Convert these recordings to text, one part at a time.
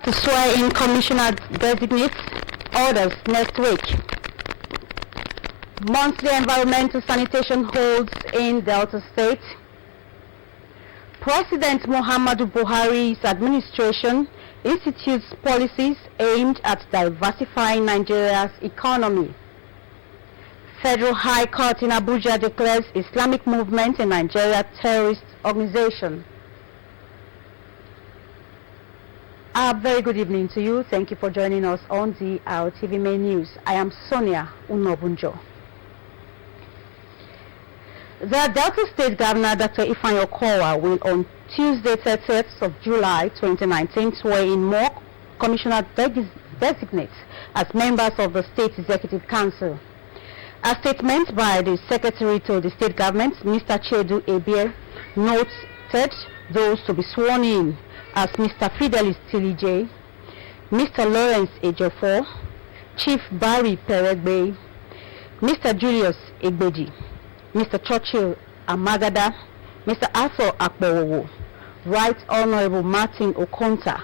To swear in Commissioner designates orders next week. Monthly environmental sanitation holds in Delta State. President Muhammadu Buhari's administration institutes policies aimed at diversifying Nigeria's economy. Federal High Court in Abuja declares Islamic movement in Nigeria terrorist organization. A very good evening to you. Thank you for joining us on the Drtv main news. I am Sonia Unobunjo. The Delta State Governor, Dr. Ifeanyi Okowa, will on Tuesday, 30th of July 2019, swear in more commissioner designates as members of the State Executive Council. A statement by the Secretary to the State Government, Mr. Chedu Ebie, noted those to be sworn in as Mr. Fidelis Tilije, Mr. Lawrence Ejiofor, Chief Barry Peregbe, Mr. Julius Egbedi, Mr. Churchill Amagada, Mr. Arthur Akpewowo, Right Honorable Martin Okonta,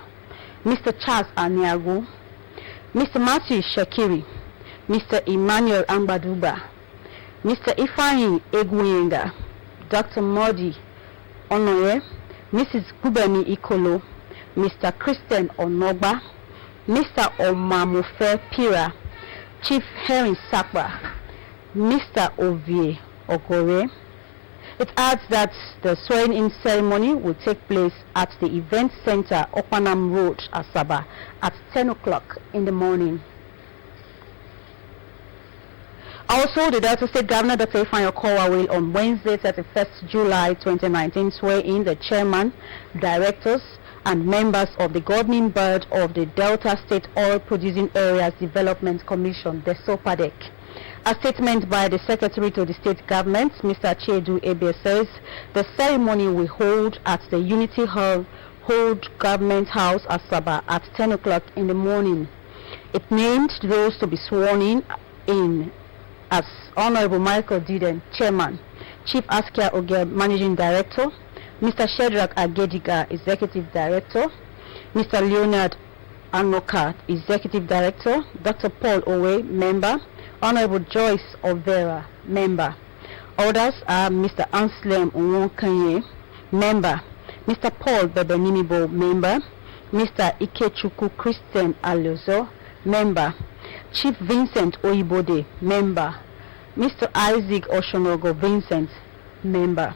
Mr. Charles Aniago, Mr. Matthew Shakiri, Mr. Emmanuel Ambaduba, Mr. Ifeanyi Egwuyenga, Dr. Modi Onoye, Mrs. Gubemi Ikolo, Mr. Christian Onogba, Mr. Omamofe Pira, Chief Henry Sakwa, Mr. Ovie Ogore. It adds that the swearing-in ceremony will take place at the event center, Opanam Road, Asaba, at 10 o'clock in the morning. Also, the Delta State Governor, Dr. Ifeanyi Okowa, will on Wednesday, 31st July 2019, swear in the chairman, directors, and members of the governing board of the Delta State Oil Producing Areas Development Commission, the SOPADEC. A statement by the Secretary to the State Government, Mr. Chedu Ebie, says the ceremony will hold at the Unity Hall, Old Government House, Asaba, at 10 o'clock in the morning. It named those to be sworn in as Honorable Michael Diden, Chairman, Chief Askia Oge, Managing Director, Mr. Shedrack Agediga, Executive Director, Mr. Leonard Anoka, Executive Director, Dr. Paul Owe, Member, Honorable Joyce Overa, Member. Others are Mr. Anslem Nwokanye, Member, Mr. Paul Bebenimibo, Member, Mr. Ikechukwu Christian Alozo, Member, Chief Vincent Oyibode, Member, Mr. Isaac Oshonogo Vincent, Member.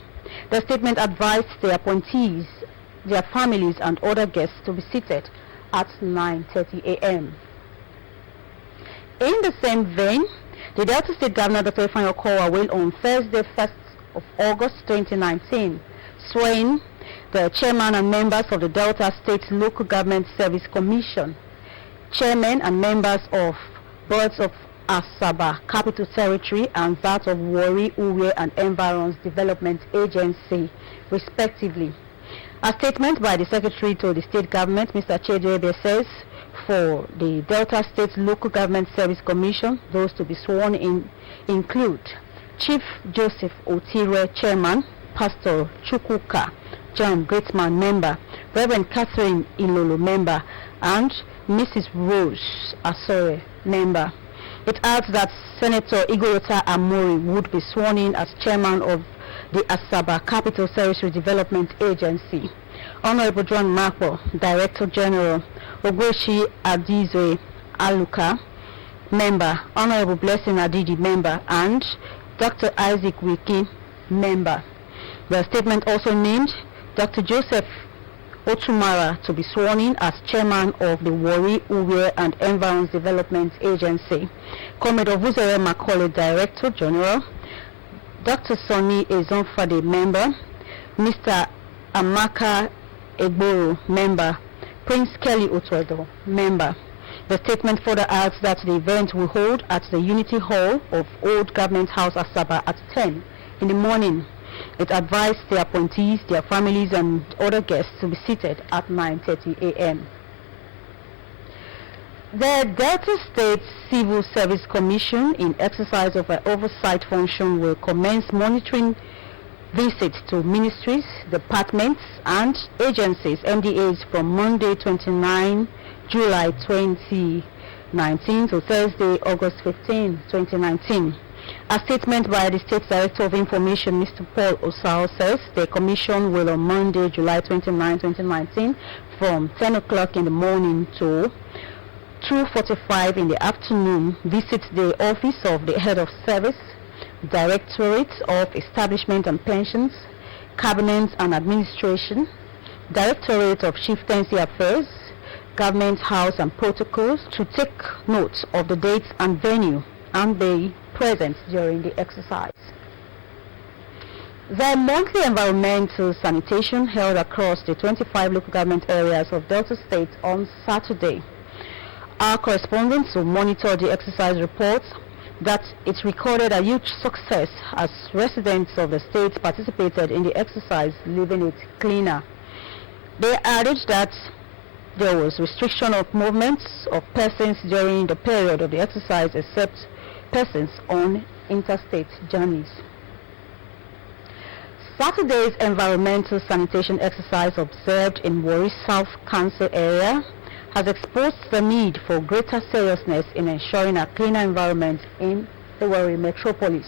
The statement advised the appointees, their families and other guests to be seated at 9:30 a.m. In the same vein, the Delta State Governor, Dr. Ifeanyi Okowa, will on Thursday, 1st of August 2019, swear in the chairman and members of the Delta State Local Government Service Commission, chairmen and members of boards of Asaba Capital Territory and that of Warri, Uwe and Environs Development Agency, respectively. A statement by the Secretary to the State Government, Mr. Chedu Ebie, says for the Delta State Local Government Service Commission, those to be sworn in include Chief Joseph Otire, Chairman, Pastor Chukwuka John Greatman, Member, Reverend Catherine Ilolo, Member, and Mrs. Rose Asore, Member. It adds that Senator Igorota Amori would be sworn in as Chairman of the Asaba Capital Territory Development Agency. Honorable John Marco, Director General, Ogweshi Adize Aluka, Member, Honorable Blessing Adidi, Member, and Dr. Isaac Wiki, Member. The statement also named Dr. Joseph Otumara to be sworn in as Chairman of the Warri, Uwe and Environs Development Agency. Commodore Vuzere Macaulay, Director General, Dr. Sonny Ezonfade, Member, Mr. Amaka Egboro, Member, Prince Kelly Otwedo, Member. The statement further adds that the event will hold at the Unity Hall of Old Government House, Asaba, at 10 in the morning. It advised the appointees, their families and other guests to be seated at 9:30 a.m. The Delta State Civil Service Commission, in exercise of an oversight function, will commence monitoring visits to ministries, departments and agencies, MDAs, from Monday 29 July 2019 to Thursday, August 15, 2019. A statement by the State Director of Information, Mr. Paul Osao, says the Commission will on Monday, July 29, 2019, from 10 o'clock in the morning to 2:45 in the afternoon, visit the office of the Head of Service, Directorate of Establishment and Pensions, Cabinet and Administration, Directorate of Chieftaincy Affairs, Government House and Protocols to take note of the dates and venue and be present during the exercise. The monthly environmental sanitation held across the 25 local government areas of Delta State on Saturday. Our correspondents who monitor the exercise reports that it recorded a huge success as residents of the state participated in the exercise, leaving it cleaner. They added that there was restriction of movements of persons during the period of the exercise except persons on interstate journeys. Saturday's environmental sanitation exercise observed in Warri South Council area has exposed the need for greater seriousness in ensuring a cleaner environment in the Warri metropolis.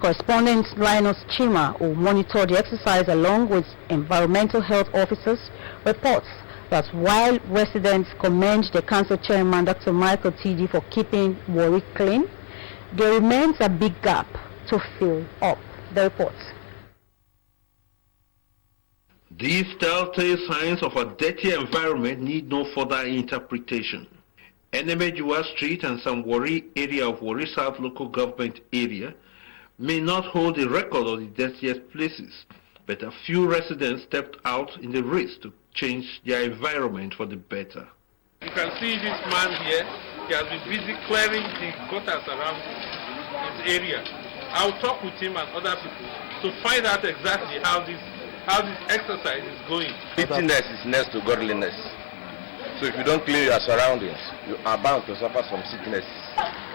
Correspondent Linus Chima, who monitored the exercise along with environmental health officers, reports that while residents commend the council chairman, Dr. Michael TD, for keeping Warri clean, there remains a big gap to fill up. The reports. These telltale signs of a dirty environment need no further interpretation. Enemejua Street and some Warri area of Warri South local government area may not hold a record of the dirtiest places, but a few residents stepped out in the race to change their environment for the better. You can see this man here, he has been busy clearing the gutters around his area. I'll talk with him and other people to find out exactly how this exercise is going. Cleanliness is next to godliness. So if you don't clean your surroundings, you are bound to suffer some sickness.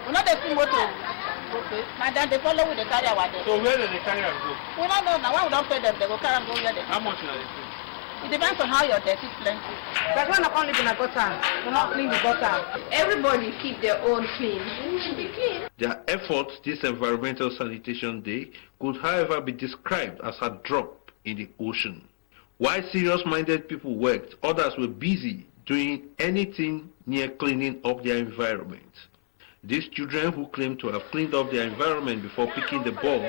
We're not the motor. Okay. And then they follow with the carrier. So where do the carriers go? We don't know now. Why we don't pay them? They go carry and go where they. How much are they paying? It depends on how your debt is plenty. That's why I can't live in a gutter. We're not clean the gutter. Everybody keep their own clean. Be clean. Their efforts this Environmental Sanitation Day could, however, be described as a drop in the ocean. While serious-minded people worked, others were busy doing anything near cleaning up their environment. These children, who claim to have cleaned up their environment before picking the ball,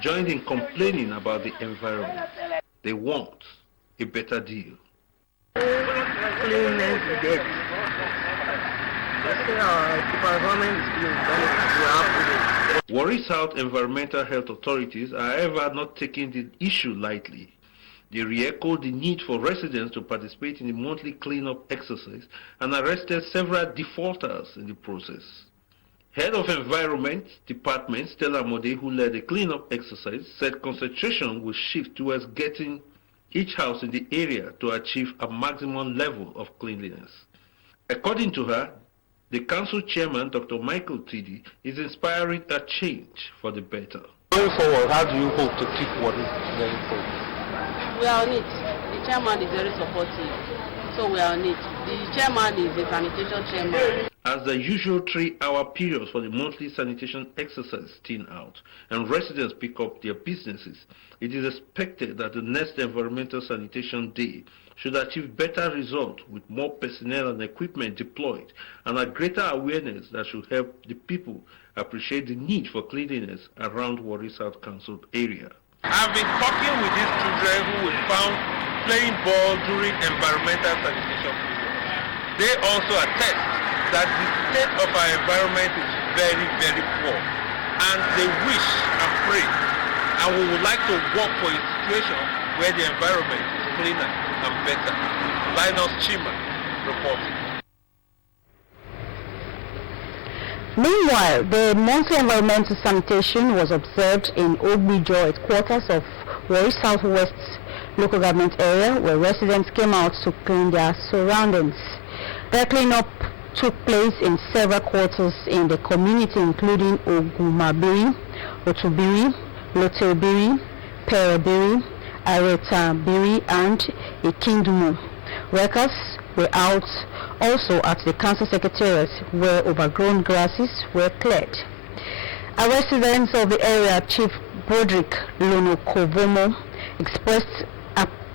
joined in complaining about the environment. They want a better deal. Cleanliness is dead. Warri South Environmental Health Authorities are, however, not taking the issue lightly. They re-echoed the need for residents to participate in the monthly cleanup exercise and arrested several defaulters in the process. Head of Environment Department, Stella Mode, who led the cleanup exercise, said concentration will shift towards getting each house in the area to achieve a maximum level of cleanliness. According to her, the council chairman, Dr. Michael TD, is inspiring a change for the better. Going forward, how do you hope to keep Warri going forward? We are on it. The chairman is very supportive, so we are on it. The chairman is the sanitation chairman. As the usual 3-hour periods for the monthly sanitation exercise thin out and residents pick up their businesses, it is expected that the next Environmental Sanitation Day should achieve better results with more personnel and equipment deployed and a greater awareness that should help the people appreciate the need for cleanliness around Warri South Council area. I've been talking with these children who were found playing ball during environmental sanitation period. They also attest that the state of our environment is very, very poor, and they wish and pray, and we would like to work for a situation where the environment is cleaner and better. Linus Chima reporting. Meanwhile, the monthly environmental sanitation was observed in Ogbijo, headquarters of Warri Southwest local government area, where residents came out to clean their surroundings. The cleanup took place in several quarters in the community, including Ogumabiri, Otubiri, Lotebiri, Perebiri, Aretabiri, and Ikindumu. Workers were out also at the council secretariat where overgrown grasses were cleared. A resident of the area, Chief Broderick Lonokovomo, expressed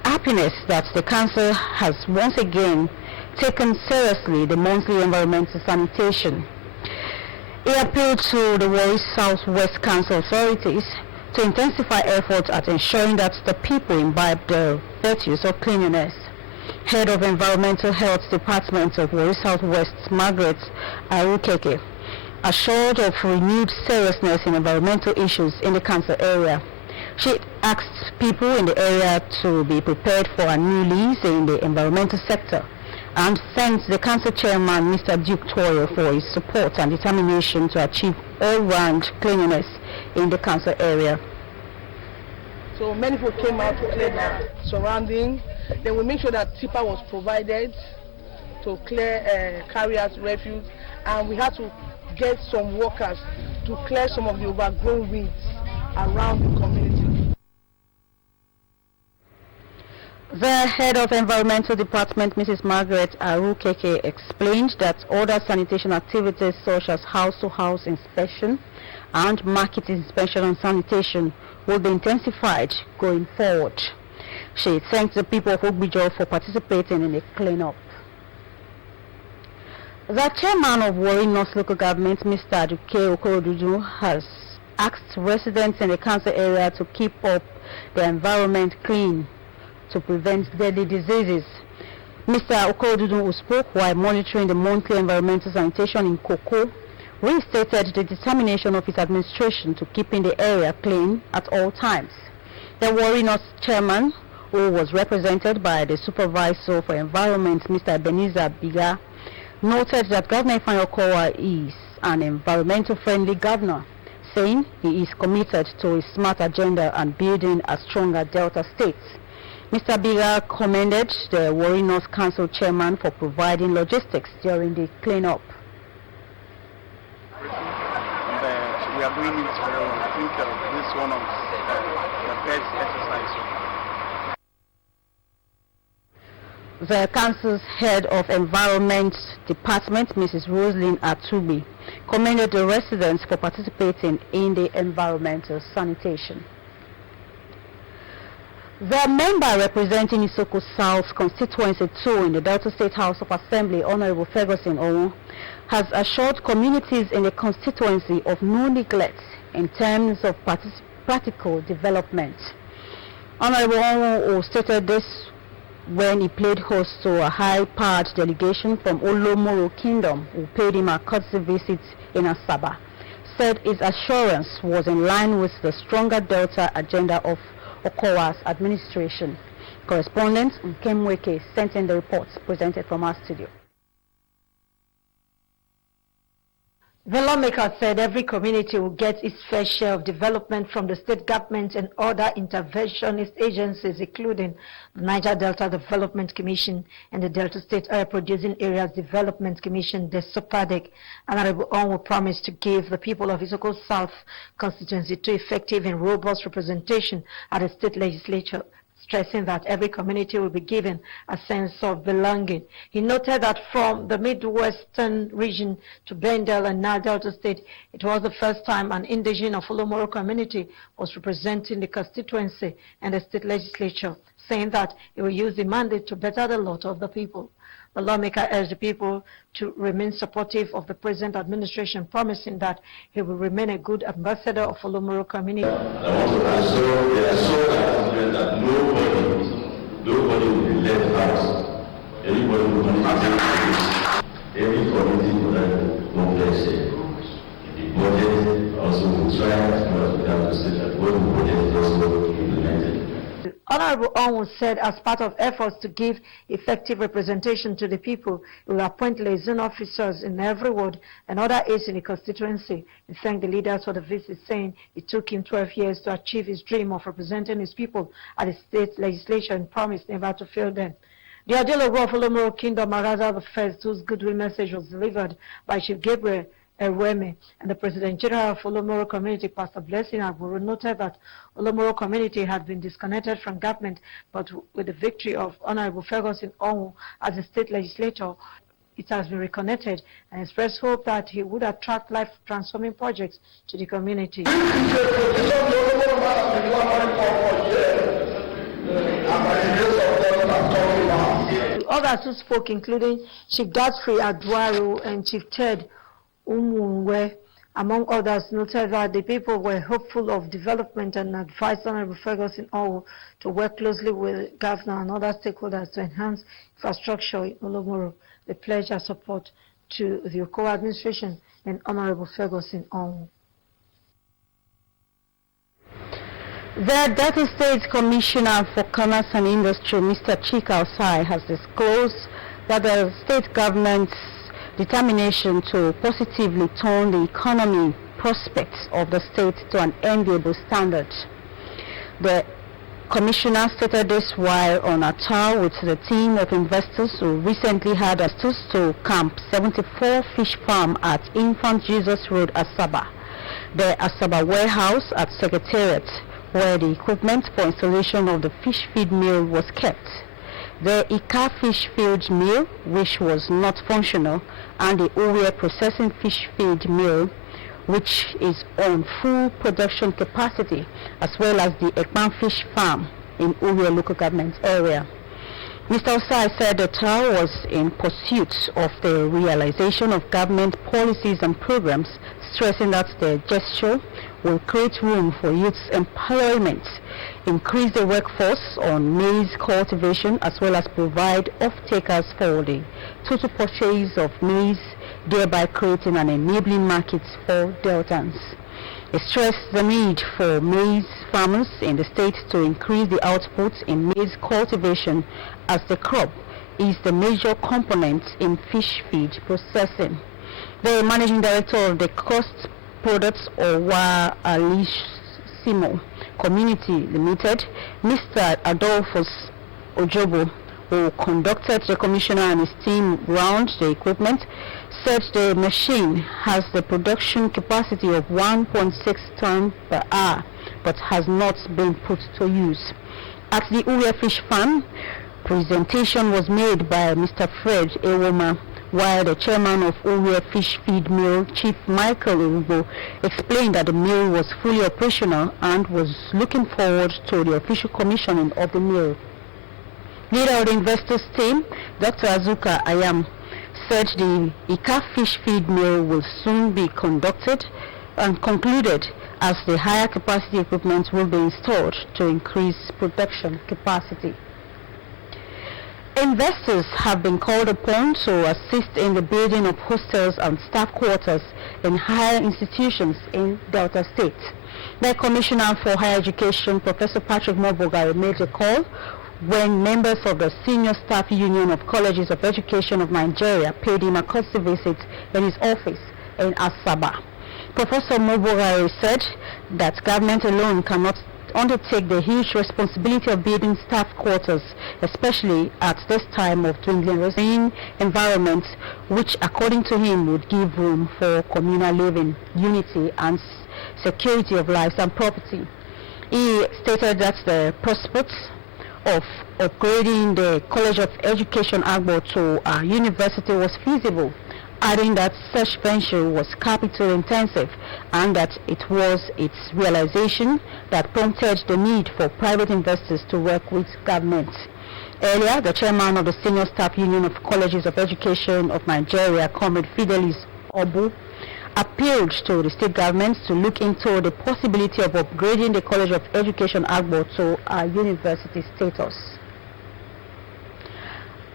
happiness that the council has once again taken seriously the monthly environmental sanitation. He appealed to the Warri South-West Council authorities to intensify efforts at ensuring that the people imbibe the virtues of cleanliness. Head of Environmental Health Department of Warri South-West, Margaret Arukeke, assured of renewed seriousness in environmental issues in the council area. She asked people in the area to be prepared for a new lease in the environmental sector and thanked the council chairman, Mr. Duke Toyo, for his support and determination to achieve all-round cleanliness in the council area. So many people came out to clear their surrounding. Then we made sure that tipper was provided to clear carriers' refuse, and we had to get some workers to clear some of the overgrown weeds around the community. The head of Environmental Department, Mrs. Margaret Arukeke, explained that other sanitation activities such as house-to-house inspection and market inspection and sanitation will be intensified going forward. She thanked the people of Ogbijo for participating in the cleanup. The chairman of Warri North Local Government, Mr. Aduke Okorodudu, has asked residents in the council area to keep up the environment clean to prevent deadly diseases. Mr. Okorodudu, who spoke while monitoring the monthly environmental sanitation in Koko, restated the determination of his administration to keeping the area clean at all times. The Warri North chairman, who was represented by the supervisor for environment, Mr. Ebenezer Biga, noted that Governor Ifeanyi Okowa is an environmental-friendly governor, saying he is committed to a smart agenda and building a stronger Delta state. Mr. Biga commended the Warri North Council chairman for providing logistics during the cleanup. We are doing it very well. I think this is one of the best exercises. The council's head of Environment Department, Mrs. Rosalyn Atubi, commended the residents for participating in the environmental sanitation. The member representing Isoko South Constituency 2 in the Delta State House of Assembly, Honorable Ferguson Owo, has assured communities in the constituency of no neglect in terms of practical development. Honorable Owo stated this when he played host to a high-powered delegation from Olomoro Kingdom who paid him a courtesy visit in Asaba, said his assurance was in line with the stronger Delta agenda of Okowa's administration. Correspondent Nkemweke sent in the reports presented from our studio. The lawmaker said every community will get its fair share of development from the state government and other interventionist agencies, including the Niger Delta Development Commission and the Delta State Oil Producing Areas Development Commission, the SOPADEC. Honorable Onwo promised to give the people of Isoko South constituency to effective and robust representation at the state legislature, stressing that every community will be given a sense of belonging. He noted that from the Midwestern region to Bendel and now Delta State, it was the first time an indigenous of Olomoro community was representing the constituency and the state legislature, saying that it will use the mandate to better the lot of the people. The lawmaker urged the people to remain supportive of the present administration, promising that he will remain a good ambassador of Olomoro community. I want to assure that nobody will be left out. Everybody will contribute to this. Every community will have one place in the budget. Also, we try as much as we can to say that when the budget is also implemented. Honorable Onwo said as part of efforts to give effective representation to the people, he will appoint liaison officers in every ward and other aides in the constituency. He thanked the leaders for the visit, saying it took him 12 years to achieve his dream of representing his people at the state legislature and promised never to fail them. The Adelo of Olomoro Kingdom, Maraza I, whose goodwill message was delivered by Chief Gabriel Eweme. And the President General of Olomoro Community, Pastor Blessing Agboro, noted that Olomoro Community had been disconnected from government, but with the victory of Honorable Ferguson Onwu as a state legislator, it has been reconnected, and expressed hope that he would attract life-transforming projects to the community. Others who spoke, including Chief Godfrey Adwaru and Chief Ted Umunwe, among others, noted that the people were hopeful of development and advised Honorable Ferguson Onwu to work closely with Governor and other stakeholders to enhance infrastructure in Olomoro. They pledged their support to the Okowa administration and Honorable Ferguson Onwu. The Delta State Commissioner for Commerce and Industry, Mr. Chika Osai, has disclosed that the state government's determination to positively turn the economy prospects of the state to an enviable standard. The Commissioner stated this while on a tour with the team of investors who recently had access to Camp 74 Fish Farm at Infant Jesus Road, Asaba, the Asaba warehouse at Secretariat, where the equipment for installation of the fish feed mill was kept. The Ika fish feed mill, which was not functional, and the Uwe processing fish feed mill, which is on full production capacity, as well as the Ekman fish farm in Uwe local government area. Mr. Osai said the tour was in pursuit of the realization of government policies and programs, stressing that the gesture will create room for youth's employment, increase the workforce on maize cultivation, as well as provide off-takers for the total purchase of maize, thereby creating an enabling market for Deltans. It stressed the need for maize farmers in the state to increase the output in maize cultivation, as the crop is the major component in fish feed processing. The managing director of the Coast Products Owa Alissimo Community Limited, Mr. Adolphus Ojobo, who conducted the commissioner and his team round the equipment, said the machine has the production capacity of 1.6 tons per hour, but has not been put to use. At the Uwe Fish Farm, presentation was made by Mr. Fred Ewoma, while the chairman of Uwe Fish Feed Mill, Chief Michael Urubo, explained that the mill was fully operational and was looking forward to the official commissioning of the mill. Leader of the investors team, Dr. Azuka Ayam, said the Ika fish feed mill will soon be conducted and concluded, as the higher capacity equipment will be installed to increase production capacity. Investors have been called upon to assist in the building of hostels and staff quarters in higher institutions in Delta State. The Commissioner for Higher Education, Professor Patrick Mobogari, made a call when members of the Senior Staff Union of Colleges of Education of Nigeria paid him a courtesy visit in his office in Asaba. Professor Mobogari said that government alone cannot undertake the huge responsibility of building staff quarters, especially at this time of dwindling environment, which according to him would give room for communal living, unity and security of lives and property. He stated that the prospects of upgrading the College of Education Agbo to a university was feasible, adding that such venture was capital intensive and that it was its realization that prompted the need for private investors to work with government. Earlier, the chairman of the Senior Staff Union of Colleges of Education of Nigeria, Comrade Fidelis Obu, appealed to the state government to look into the possibility of upgrading the College of Education Agbo to a university status.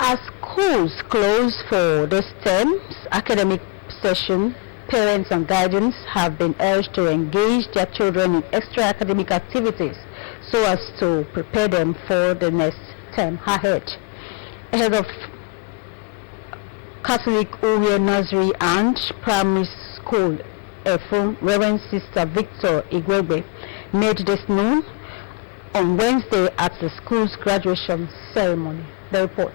As schools close for this term's academic session, parents and guardians have been urged to engage their children in extra academic activities so as to prepare them for the next term ahead. Ahead of Catholic Uwe Nursery and Primary School, Reverend Sister Victor Igwebe made this known on Wednesday at the school's graduation ceremony. The report.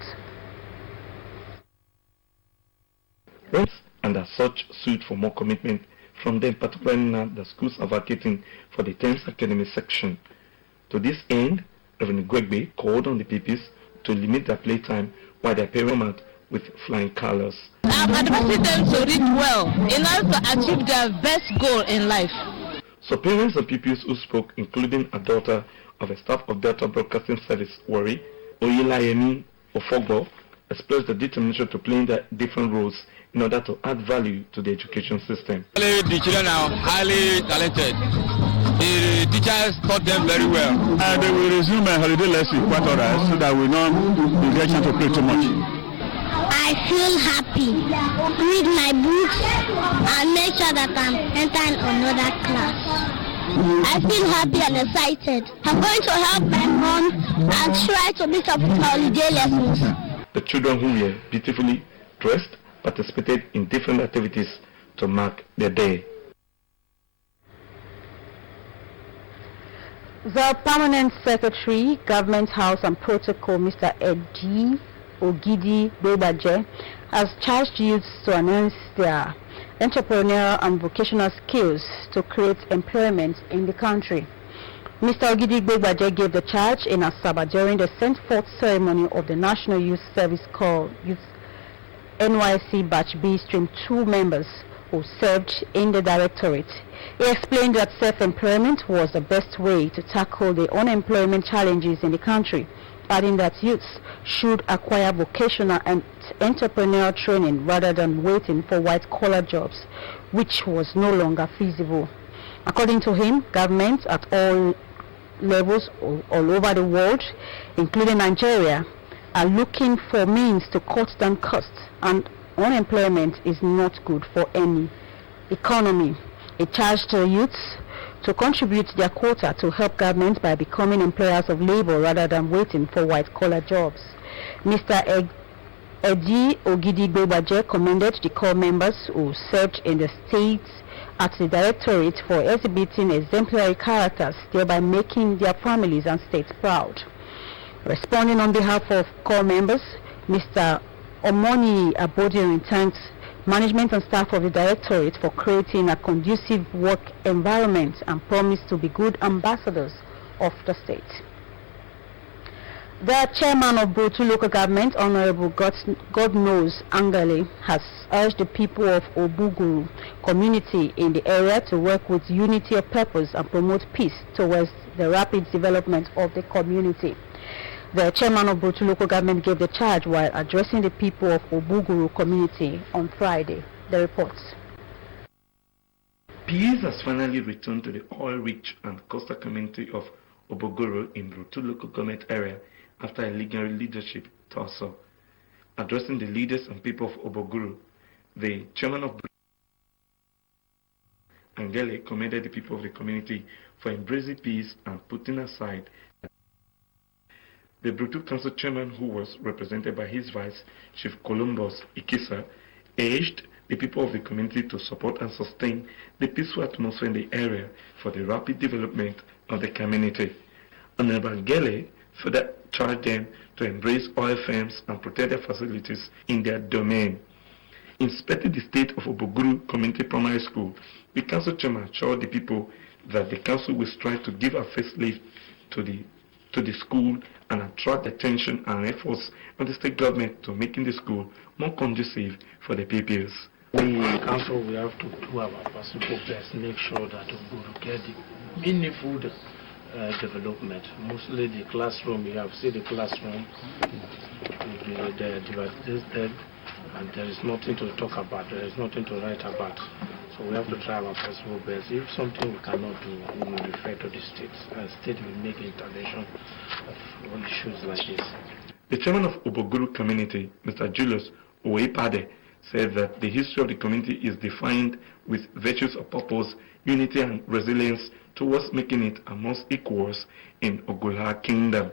As and as such sued for more commitment from them, particularly now that schools are vacating for the 10th academic section. To this end, Reverend Gwegbe called on the pupils to limit their playtime while their parents out with flying colors. I'm advising them to read well in order to achieve their best goal in life. So parents and pupils who spoke, including a daughter of a staff of Delta Broadcasting Service, Warri, Oyilayemi Ofogbo, expressed the determination to play their different roles in order to add value to the education system. The children are highly talented. The teachers taught them very well. They will resume a holiday lesson quite all right, so that we not be getting to play too much. I feel happy. Read my books and make sure that I'm entering another class. I feel happy and excited. I'm going to help my mom and try to meet up with my holiday lessons. The children who were beautifully dressed participated in different activities to mark their day. The Permanent Secretary, Government House and Protocol, Mr. Eddie Ogidi Bebaje, has charged youths to enhance their entrepreneurial and vocational skills to create employment in the country. Mr. Ogidi Bebaje gave the charge in Asaba during the sent-forth ceremony of the National Youth Service Corps Youth NYC Batch B Stream 2 members who served in the directorate. He explained that self-employment was the best way to tackle the unemployment challenges in the country, adding that youths should acquire vocational and entrepreneurial training rather than waiting for white-collar jobs, which was no longer feasible. According to him, governments at all levels all over the world, including Nigeria, are looking for means to cut down costs, and unemployment is not good for any economy. He charged youths to contribute their quota to help government by becoming employers of labor rather than waiting for white-collar jobs. Mr. Eddie Ogidi Bebaje commended the corps members who served in the states at the directorate for exhibiting exemplary characters, thereby making their families and states proud. Responding on behalf of corps members, Mr. Omoni Abodirin thanks management and staff of the directorate for creating a conducive work environment and promised to be good ambassadors of the state. The chairman of Brutu local government, Honorable Godknows Angale, has urged the people of Obuguru community in the area to work with unity of purpose and promote peace towards the rapid development of the community. The chairman of Brutu local government gave the charge while addressing the people of Obuguru community on Friday. The reports. Peace has finally returned to the oil-rich and coastal community of Obuguru in Brutu local government area after a legal leadership tussle. Addressing the leaders and people of Obuguru, the chairman of Angele commended the people of the community for embracing peace and putting aside. The Brutu Council chairman, who was represented by his vice, Chief Columbus Ikisa, urged the people of the community to support and sustain the peaceful atmosphere in the area for the rapid development of the community. Honorable Angele further charged them to embrace oil firms and protect their facilities in their domain. Inspecting the state of Obuguru Community Primary School, the council chairman assured the people that the council will strive to give a facelift to the school and attract attention and efforts of the state government to making the school more conducive for the pupils. We, council, we have to do our possible best, make sure that Obuguru get the meaningful development. Mostly the classroom, you have seen the classroom, they are divided, and there is nothing to talk about, there is nothing to write about. So we have to try our possible best. If something we cannot do, we will refer to the state, and state will make intervention of issues like this. The chairman of Obuguru community, Mr. Julius Oweipade, said that the history of the community is defined with virtues of purpose, unity and resilience towards making it amongst equals in Ogula Kingdom.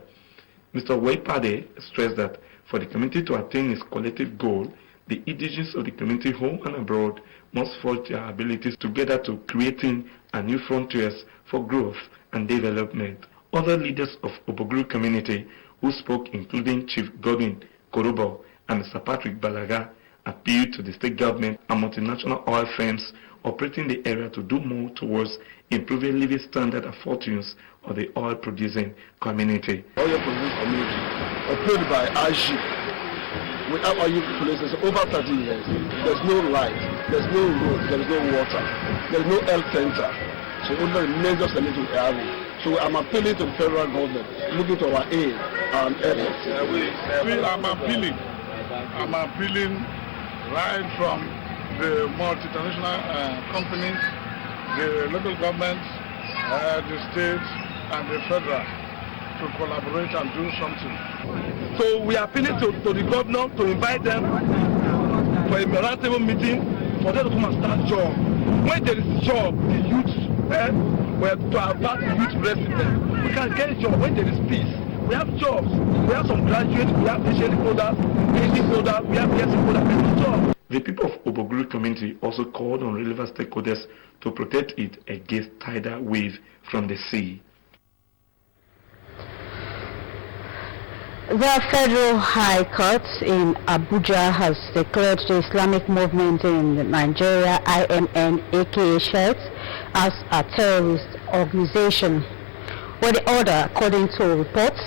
Mr. Oweipade stressed that for the community to attain its collective goal, the indigenous of the community home and abroad must forge their abilities together to creating a new frontiers for growth and development. Other leaders of Obuguru community who spoke, including Chief Godwin Korobo and Mr. Patrick Balaga, appealed appealed to the state government and multinational oil firms operating in the area to do more towards improving living standard and fortunes of the oil-producing community. Oil producing community, operated by IG. Without oil producers, over 30 years, there's no light, there's no road, there's no water, there's no health center. So only remains just a little area. So I'm appealing to the federal government, looking to our aid and efforts. I'm appealing right from the multinational companies, the local governments, the states, and the federal to collaborate and do something. So we are appealing to the governor to invite them for a roundtable meeting for them to come and start job. When there is job, the youth, we have to about the youth residents. We can get a job when there is peace. We have jobs. We have some graduates, we have HND holders, PhD holders, we have PhD holders, there is jobs. The people of Oboguru community also called on relevant stakeholders to protect it against tidal wave from the sea. The Federal High Court in Abuja has declared the Islamic movement in Nigeria, IMN, aka SHIITE, as a terrorist organization. With the order, according to reports,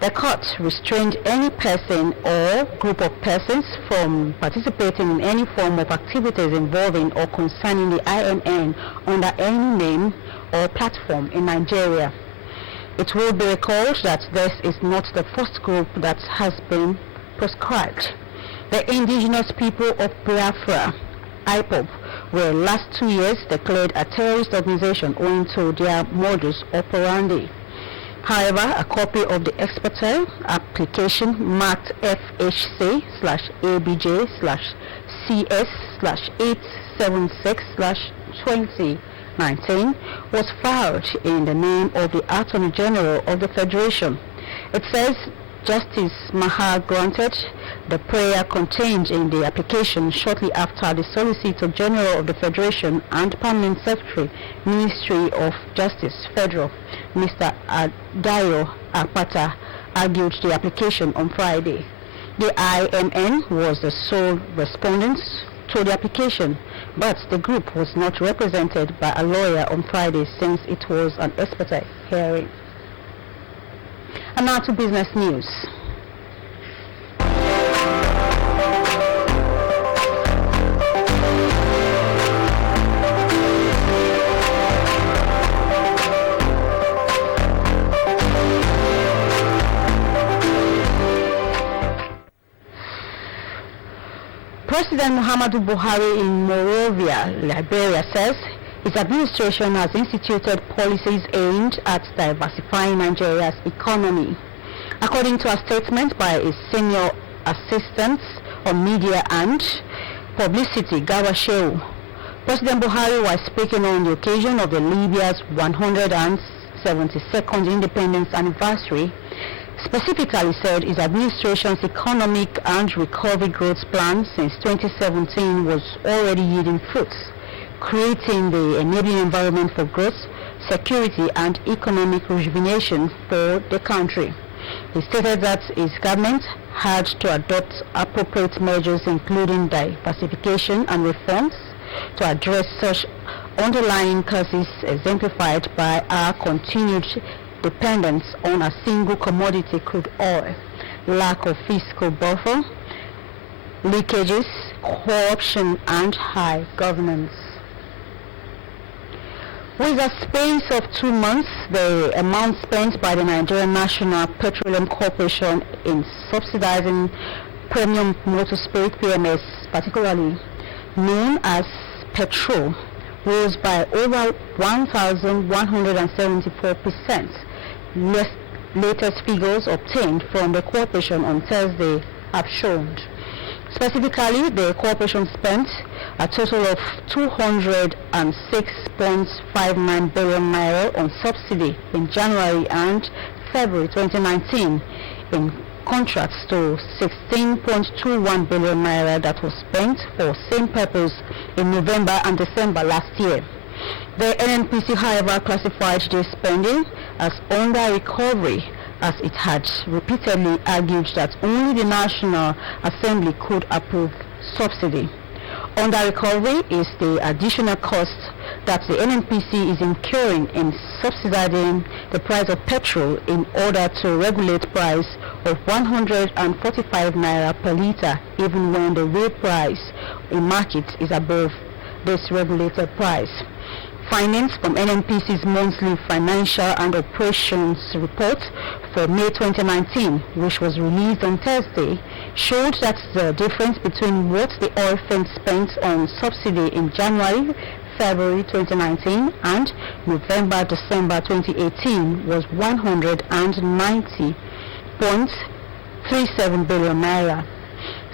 the court restrained any person or group of persons from participating in any form of activities involving or concerning the IMN under any name or platform in Nigeria. It will be recalled that this is not the first group that has been proscribed. The indigenous people of Biafra, IPOB, were last 2 years declared a terrorist organization owing to their modus operandi. However, a copy of the exporter application marked FHC/ABJ/CS/876/2019 was filed in the name of the Attorney General of the Federation. It says Justice Maha granted the prayer contained in the application shortly after the Solicitor General of the Federation and Permanent Secretary, Ministry of Justice, Federal, Mr. Adayo Akpata, argued the application on Friday. The IMN was the sole respondent to the application, but the group was not represented by a lawyer on Friday since it was an expert hearing. And now to business news. President Muhammadu Buhari in Monrovia, Liberia, says his administration has instituted policies aimed at diversifying Nigeria's economy. According to a statement by his senior assistant on media and publicity, Gawashew, President Buhari was speaking on the occasion of Libya's 172nd independence anniversary, specifically said his administration's economic and recovery growth plan since 2017 was already yielding fruits, creating the enabling environment for growth, security and economic rejuvenation for the country. He stated that his government had to adopt appropriate measures including diversification and reforms to address such underlying causes exemplified by our continued dependence on a single commodity, crude oil, lack of fiscal buffer, leakages, corruption and high governance. With a space of 2 months, the amount spent by the Nigerian National Petroleum Corporation in subsidizing premium motor spirit PMS, particularly known as petrol, rose by over 1,174%. Latest figures obtained from the corporation on Thursday have shown. Specifically, the corporation spent a total of 206.59 billion naira on subsidy in January and February 2019, in contrast to 16.21 billion naira that was spent for same purpose in November and December last year. The NNPC, however, classified this spending as under recovery, as it had repeatedly argued that only the National Assembly could approve subsidy. Under recovery is the additional cost that the NNPC is incurring in subsidizing the price of petrol in order to regulate price of 145 naira per litre, even when the real price in market is above this regulated price. Findings from NNPC's monthly financial and operations report for May 2019, which was released on Thursday, showed that the difference between what the oil firm spent on subsidy in January, February 2019 and November-December 2018 was 190.37 billion naira.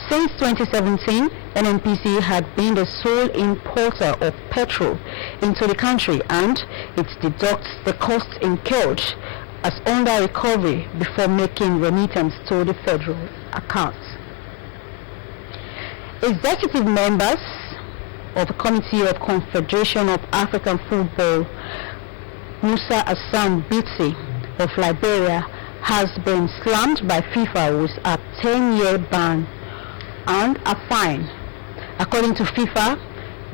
Since 2017, NNPC had been the sole importer of petrol into the country, and it deducts the costs incurred as under recovery before making remittance to the federal accounts. Executive members of the Committee of Confederation of African Football, Musa Hassan Bitsi of Liberia, has been slammed by FIFA with a 10-year ban and a fine. According to FIFA,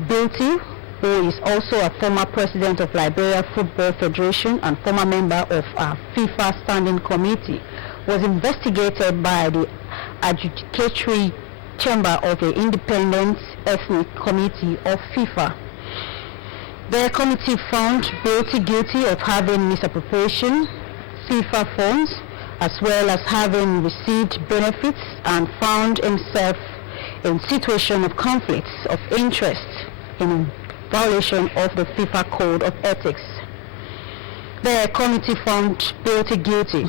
Bilty, who is also a former president of Liberia Football Federation and former member of a FIFA Standing Committee, was investigated by the adjudicatory chamber of the Independent Ethnic Committee of FIFA. The committee found Bilty guilty of having misappropriation FIFA funds, as well as having received benefits, and found himself in situation of conflicts of interest in violation of the FIFA Code of Ethics. The committee found Bilty guilty.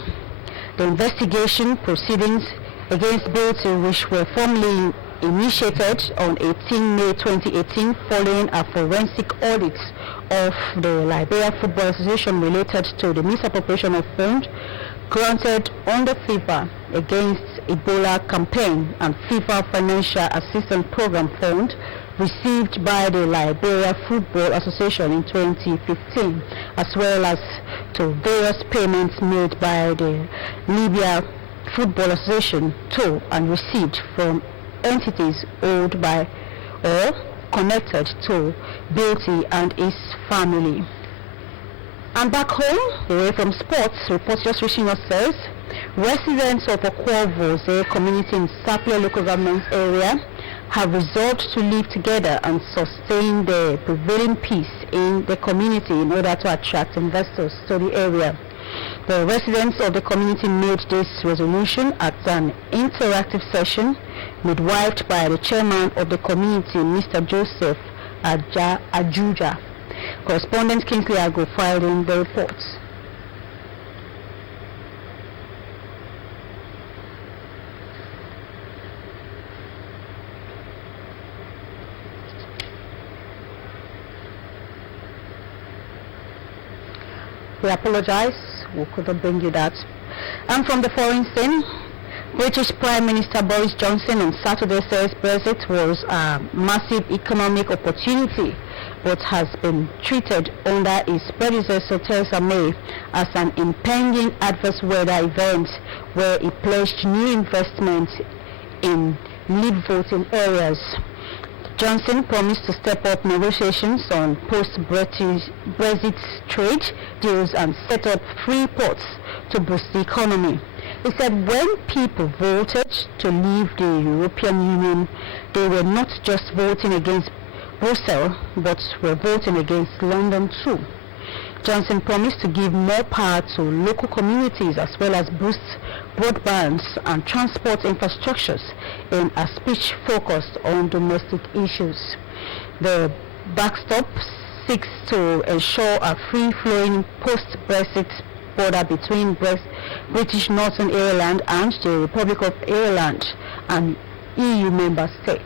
The investigation proceedings against Bilty, which were formally initiated on 18 May 2018 following a forensic audit of the Liberia Football Association related to the misappropriation of funds granted under FIFA against Ebola campaign and FIFA Financial Assistance Program Fund received by the Liberia Football Association in 2015, as well as to various payments made by the Libya Football Association to and received from entities owned by or connected to Bilty and his family. And back home, away from sports, reports just reaching us says residents of Okwovo community in Sapele local government area have resolved to live together and sustain the prevailing peace in the community in order to attract investors to the area. The residents of the community made this resolution at an interactive session midwifed by the chairman of the community, Mr. Joseph Ajuja. Correspondent Kingsley Ago filed in the reports. We apologize, we couldn't bring you that. And from the foreign scene, British Prime Minister Boris Johnson on Saturday says Brexit was a massive economic opportunity, but has been treated under his predecessor Theresa May as an impending adverse weather event where he pledged new investment in lead voting areas. Johnson promised to step up negotiations on post-Brexit trade deals and set up free ports to boost the economy. He said when people voted to leave the European Union, they were not just voting against Brussels, but were voting against London too. Johnson promised to give more power to local communities as well as boost broadband and transport infrastructures in a speech focused on domestic issues. The backstop seeks to ensure a free-flowing post-Brexit border between British Northern Ireland and the Republic of Ireland and EU member states.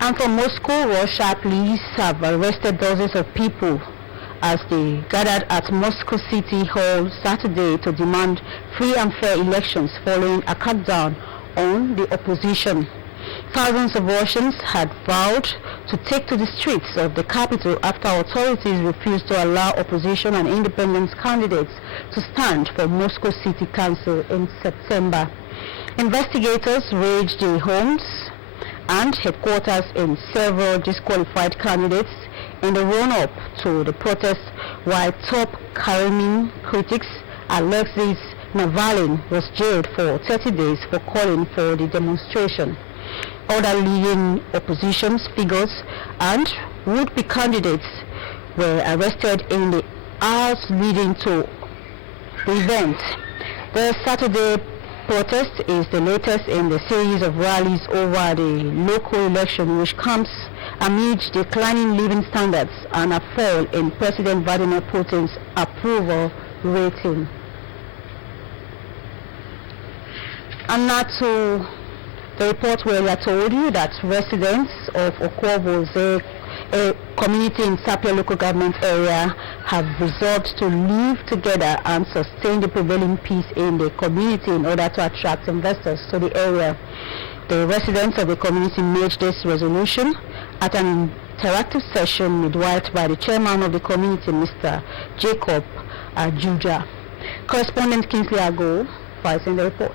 And from Moscow, Russia, police have arrested dozens of people as they gathered at Moscow City Hall Saturday to demand free and fair elections following a crackdown on the opposition. Thousands of Russians had vowed to take to the streets of the capital after authorities refused to allow opposition and independent candidates to stand for Moscow City Council in September. Investigators raided the homes and headquarters in several disqualified candidates in the run-up to the protest, while top Kremlin critics Alexei Navalny was jailed for 30 days for calling for the demonstration. Other leading opposition figures and would-be candidates were arrested in the hours leading to the event. The Saturday protest is the latest in the series of rallies over the local election, which comes amid declining living standards and a fall in President Vladimir Putin's approval rating. And now to the report where we are told you that residents of Okwovo, a community in Sapia local government area, have resolved to live together and sustain the prevailing peace in the community in order to attract investors to the area. The residents of the community made this resolution at an interactive session midwifed by the chairman of the community, Mr. Jacob Ajuja. Correspondent Kingsley Ago files in the report.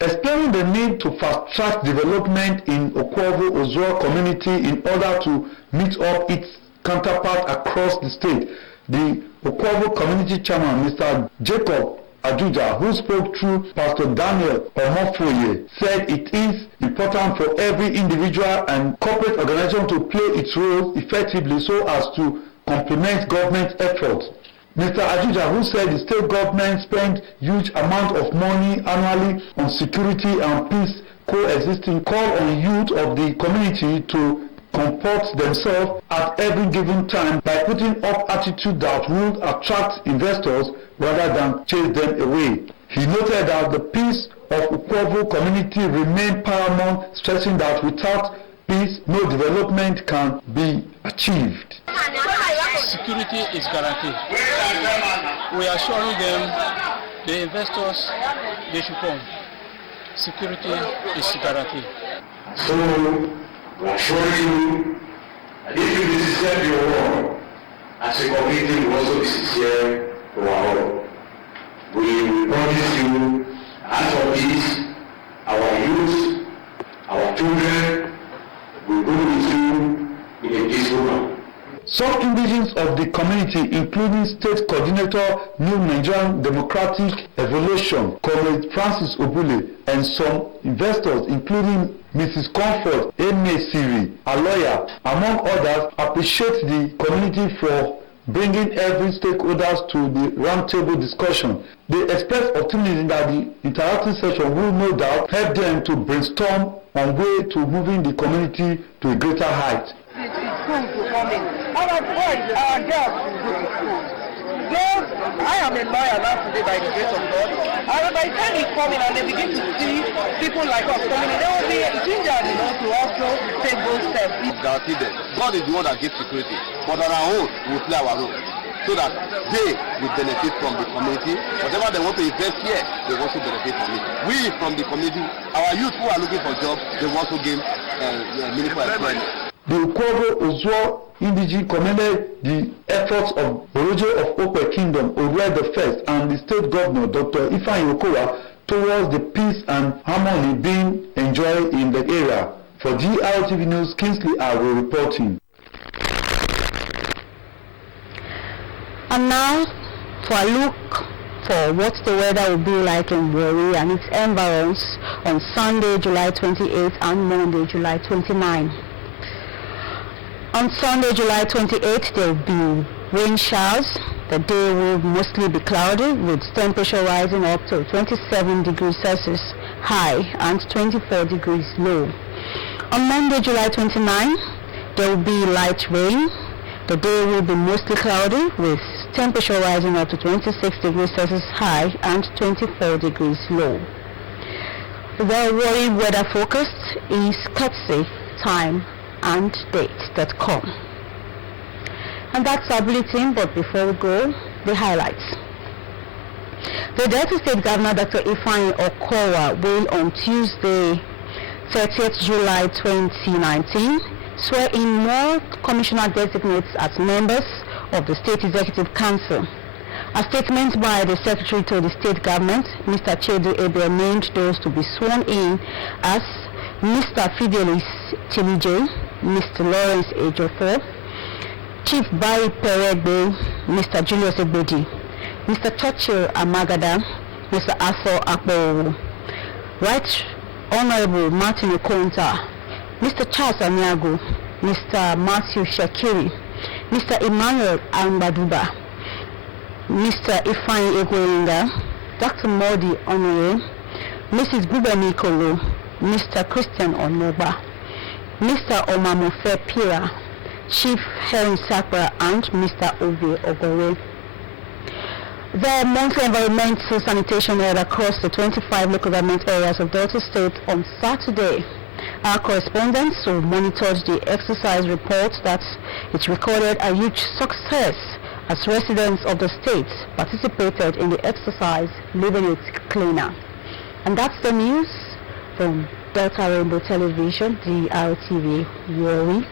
Explaining the need to fast-track development in Okwovo Ozuo community in order to meet up its counterpart across the state, the Okwovo community chairman, Mr. Jacob Ajuja, who spoke through Pastor Daniel Omofoye, said it is important for every individual and corporate organization to play its role effectively so as to complement government efforts. Mr. Ajuja, who said the state government spent huge amount of money annually on security and peace coexisting, called on youth of the community to comport themselves at every given time by putting up attitude that would attract investors rather than chase them away. He noted that the peace of Okwovo community remained paramount, stressing that without peace, no development can be achieved. Security is guaranteed. We are assuring them, the investors, they should come. Security is guaranteed. So, we are assuring you that if you decide your work, as a community, we also be sincere to our work. We promise you, as for peace, our youth, our children, we go with you in a peaceful manner. Some indigenes of the community, including State Coordinator, New Nigerian Democratic Evolution, Comrade Francis Obule, and some investors, including Mrs. Comfort Siri, a lawyer, among others, appreciate the community for bringing every stakeholders to the roundtable discussion. They express optimism that the interactive session will no doubt help them to brainstorm on way to moving the community to a greater height. It's school to come in. Our boys, our girls will go to school. Girls, I am a lawyer now today by the grace of God. And by the time they come in and they begin to see people like us coming in, they will be gingered, to also take those steps. Guarantee them. God is the one that gives security. But on our own, we will play our role. So that they will benefit from the community. Whatever they want to invest here, they will also benefit from it. We from the community, our youth who are looking for jobs, they will also gain meaningful employment. The Okwovo Ozuo indigene commended the efforts of Orojo of Okwe Kingdom, Ore the First, and the state governor, Dr. Ifeanyi Okowa, towards the peace and harmony being enjoyed in the area. For DRTV News, Kingsley Ago reporting. And now for a look for what the weather will be like in Warri and its environs on Sunday, July 28 and Monday, July 29. On Sunday, July 28, there will be rain showers. The day will mostly be cloudy with temperature rising up to 27 degrees Celsius high and 24 degrees low. On Monday, July 29, there will be light rain. The day will be mostly cloudy with temperature rising up to 26 degrees Celsius high and 24 degrees low. The Warri weather forecast is courtesy time and date.com. And that's our bulletin, but before we go, the highlights. The Delta State Governor, Dr. Ifeanyi Okowa, will on Tuesday, 30th July 2019, swear in more commissioner designates as members of the State Executive Council. A statement by the Secretary to the State Government, Mr. Chedu Ebel, named those to be sworn in as Mr. Fidelis Chilije, Mr. Lawrence Ejofo, Chief Barry Peregbe, Mr. Julius Ebedi, Mr. Churchill Amagada, Mr. Aso Akbo, Right Honorable Martin Okonta, Mr. Charles Amiago, Mr. Matthew Shakiri, Mr. Emmanuel Ambaduba, Mr. Ifeanyi Egweringa, Dr. Modi Onore, Mrs. Bubani Kolo, Mr. Christian Onoba, Mr. Omamofe Pira, Chief Heron Sakra, and Mr. Ove Ogore. The monthly environmental sanitation held across the 25 local government areas of Delta State on Saturday. Our correspondents who monitored the exercise report that it recorded a huge success as residents of the state participated in the exercise, leaving it cleaner. And that's the news from Delta Rainbow Television, Drtv, Warri.